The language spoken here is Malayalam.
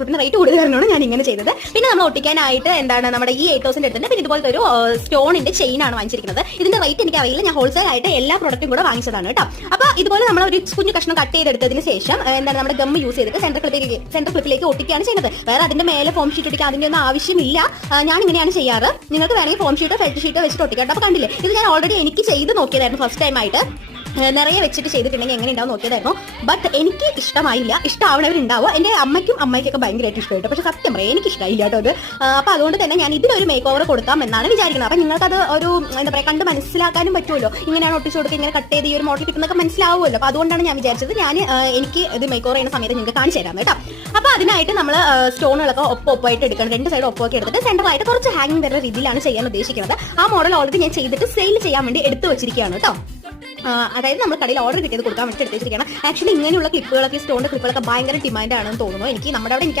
വാട്ടർപ്രൂഫിന്റെ റേറ്റ് കൂടുതലാണ് ഞാൻ ഇങ്ങനെ ചെയ്തത്. പിന്നെ നമ്മൾ ഒട്ടിക്കാനായിട്ട് എന്താണ് നമ്മുടെ ഈ 8000 എടുത്തിട്ടുണ്ട്. പിന്നെ ഇതുപോലത്തെ ഒരു സ്റ്റോണിന്റെ ചെയിൻ ആണ് വാങ്ങിച്ചിരിക്കുന്നത്. ഇതിന്റെ റേറ്റ് എനിക്ക് അറിയില്ല, ഞാൻ ഹോൾസെയിൽ ആയിട്ട് എല്ലാ പ്രൊഡക്റ്റും കൂടെ വാങ്ങിച്ചതാണ് കേട്ടോ. അപ്പൊ ഇതുപോലെ നമ്മൾ ഒരു കുഞ്ഞു കഷ്ണം കട്ട് ചെയ്തെടുത്തതിന് ശേഷം എന്താണ് നമ്മുടെ ഗം യൂസ് ചെയ്തിട്ട് സെന്റർ ക്ലിപ്പിലേക്ക് ഒട്ടിക്കുകയാണ് ചെയ്യുന്നത്. വേറെ അതിന്റെ മേലെ ഫോം ഷീറ്റ് ഒട്ടിക്കാൻ അതിന്റെ ഒന്നും ആവശ്യമില്ല. ഞാൻ ഇങ്ങനെയാണ് ചെയ്യാറ്. നിങ്ങൾക്ക് വേണമെങ്കിൽ ഫോം ഷീറ്റോ ഫെൽറ്റ് ഷീറ്റോ വെച്ചിട്ട് ഒട്ടിക്കാം. അപ്പൊ കണ്ടില്ലേ, ഇത് ഞാൻ ഓൾറെഡി എനിക്ക് ചെയ്ത് നോക്കിയതായിരുന്നു ഫസ്റ്റ് ടൈം ആയിട്ട്. നിറയെ വെച്ചിട്ട് ചെയ്തിട്ടുണ്ടെങ്കിൽ എങ്ങനെ ഉണ്ടാവും നോക്കിയതായിരുന്നു. ബട്ട് എനിക്ക് ഇഷ്ടമായില്ല. ഇഷ്ടമാവണവരുണ്ടാവും. എൻ്റെ അമ്മയ്ക്കൊക്കെ ഭയങ്കരമായിട്ട് ഇഷ്ടമായിട്ട്, പക്ഷെ സത്യം പറയാം എനിക്ക് ഇഷ്ടമായില്ല കേട്ടോ അത്. അപ്പോൾ അതുകൊണ്ട് തന്നെ ഞാൻ ഇതിനൊരു മേക്ക് ഓവർ കൊടുക്കാം എന്നാണ് വിചാരിക്കുന്നത്. അപ്പം നിങ്ങൾക്കത് ഒരു എന്താ പറയുക കണ്ട് മനസ്സിലാക്കാനും പറ്റുമല്ലോ. ഇങ്ങനെയാണ് ഒട്ടിച്ചു കൊടുക്കുക, ഇങ്ങനെ കട്ട് ചെയ്ത് ഈ ഒരു മോഡൽ കിട്ടുന്നൊക്കെ മനസ്സിലാവുമല്ലോ. അപ്പോൾ അതുകൊണ്ടാണ് ഞാൻ വിചാരിച്ചത് എനിക്ക് ഇത് മേക്ക് ഓവർ ചെയ്യുന്ന സമയത്ത് നിങ്ങൾക്ക് കാണിച്ചു തരാം കേട്ടോ. അപ്പോൾ അതിനായിട്ട് നമ്മൾ സ്റ്റോണുകളൊക്കെ ഒപ്പമായിട്ട് എടുക്കണം. രണ്ട് സൈഡ് ഒപ്പമൊക്കെ എടുത്തിട്ട് സെൻറ്ററായിട്ട് കുറച്ച് ഹാങ്ങിങ് വരുന്ന രീതിയിലാണ് ചെയ്യാൻ ഉദ്ദേശിക്കുന്നത്. ആ മോഡൽ ഓൾറെഡി ഞാൻ ചെയ്തിട്ട് സെയിൽ ചെയ്യാൻ വേണ്ടി എടുത്തു വെച്ചിരിക്കുകയാണ് കേട്ടോ. അതായത് നമ്മൾ കടയിൽ ഓർഡർ കിട്ടിയത് കൊടുക്കാൻ വേണ്ടി എടുത്ത് വെച്ചിരിക്കുകയാണ്. ആക്ച്വലി ഇങ്ങനെയുള്ള ക്ലിപ്പുകളൊക്കെ സ്റ്റോണിന്റെ ക്ലിപ്പുകളൊക്കെ ഭയങ്കര ഡിമാൻഡ് ആണെന്ന് തോന്നുന്നു. എനിക്ക് നമ്മുടെ അവിടെ